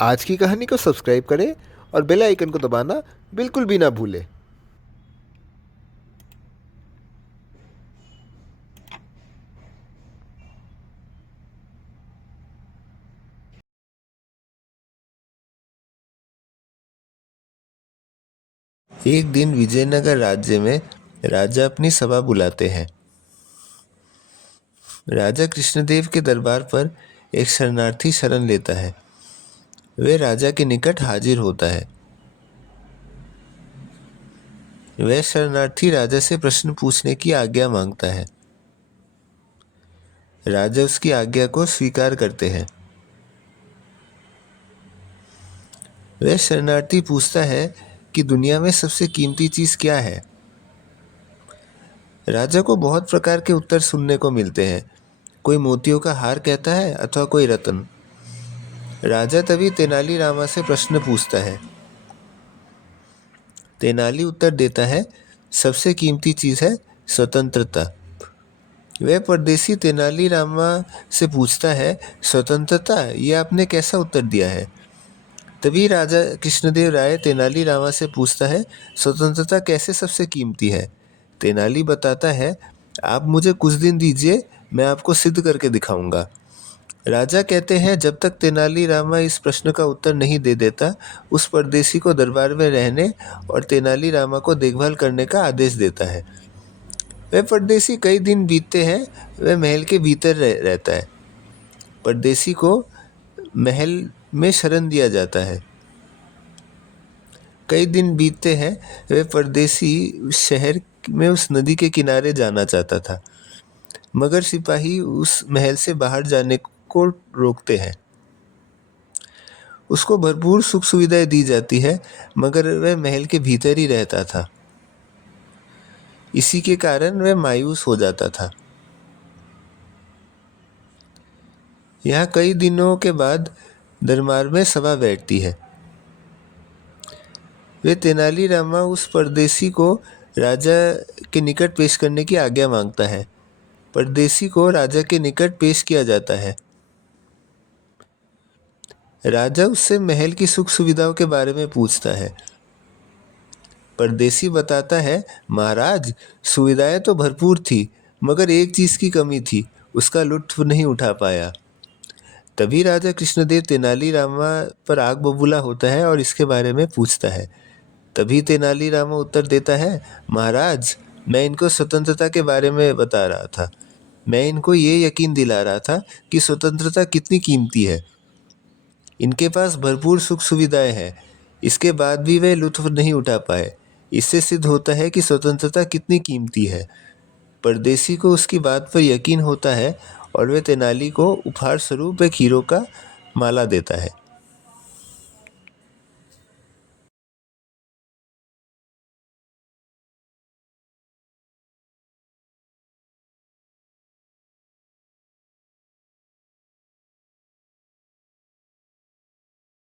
आज की कहानी को सब्सक्राइब करें और बेल आइकन को दबाना बिल्कुल भी ना भूलें। एक दिन विजयनगर राज्य में राजा अपनी सभा बुलाते हैं। राजा कृष्णदेव के दरबार पर एक शरणार्थी शरण लेता है। वह राजा के निकट हाजिर होता है। वह शरणार्थी राजा से प्रश्न पूछने की आज्ञा मांगता है। राजा उसकी आज्ञा को स्वीकार करते हैं। वह शरणार्थी पूछता है कि दुनिया में सबसे कीमती चीज क्या है। राजा को बहुत प्रकार के उत्तर सुनने को मिलते हैं। कोई मोतियों का हार कहता है अथवा कोई रत्न। राजा तभी तेनालीरामा से प्रश्न पूछता है। तेनाली उत्तर देता है, सबसे कीमती चीज है स्वतंत्रता। वह परदेसी तेनालीरामा से पूछता है, स्वतंत्रता, ये आपने कैसा उत्तर दिया है। तभी राजा कृष्णदेव राय तेनालीरामा से पूछता है, स्वतंत्रता कैसे सबसे कीमती है। तेनाली बताता है, आप मुझे कुछ दिन दीजिए, मैं आपको सिद्ध करके दिखाऊंगा। राजा कहते हैं, जब तक तेनालीरामा इस प्रश्न का उत्तर नहीं दे देता, उस परदेसी को दरबार में रहने और तेनालीरामा को देखभाल करने का आदेश देता है। वह परदेसी कई दिन बीतते हैं। वह महल के भीतर रहता है। परदेसी को महल में शरण दिया जाता है। कई दिन बीतते हैं। वह परदेसी शहर में उस नदी के किनारे जाना चाहता था, मगर सिपाही उस महल से बाहर जाने को रोकते हैं। उसको भरपूर सुख सुविधाएं दी जाती है, मगर वह महल के भीतर ही रहता था। इसी के कारण वह मायूस हो जाता था। यहाँ कई दिनों के बाद दरबार में सभा बैठती है। वे तेनालीरामा उस परदेसी को राजा के निकट पेश करने की आज्ञा मांगता है। परदेसी को राजा के निकट पेश किया जाता है। राजा उससे महल की सुख सुविधाओं के बारे में पूछता है। परदेसी बताता है, महाराज, सुविधाएं तो भरपूर थी, मगर एक चीज की कमी थी, उसका लुत्फ नहीं उठा पाया। तभी राजा कृष्णदेव तेनालीरामा पर आग बबूला होता है और इसके बारे में पूछता है। तभी तेनालीरामा उत्तर देता है, महाराज, मैं इनको स्वतंत्रता के बारे में बता रहा था। मैं इनको ये यकीन दिला रहा था कि स्वतंत्रता कितनी कीमती है। इनके पास भरपूर सुख सुविधाएं हैं, इसके बाद भी वे लुत्फ नहीं उठा पाए। इससे सिद्ध होता है कि स्वतंत्रता कितनी कीमती है। परदेसी को उसकी बात पर यकीन होता है और वह तेनाली को उपहार स्वरूप एक हीरो का माला देता है।